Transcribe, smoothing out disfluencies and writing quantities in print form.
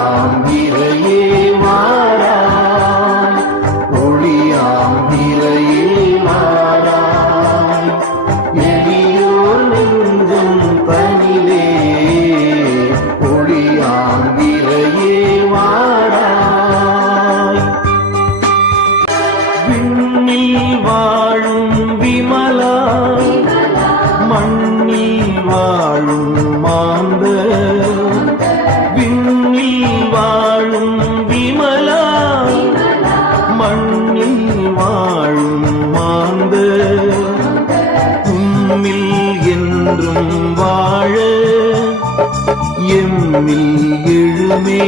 ஒளியாம் இறையே வாராய், ஒளியாம் இறையே வாராய், எளியோர் நெஞ்சம் பணிவே ஒளியாம் இறையே வாராய். விண்ணில் வாழும் விமலா, மண்ணில் வாழும் மாந்த, விண்ணில் வாழும் விமலா, மண்ணில் வாழும் மாந்த, உம்மில் என்றும் வாழ எம்மில் எழுமே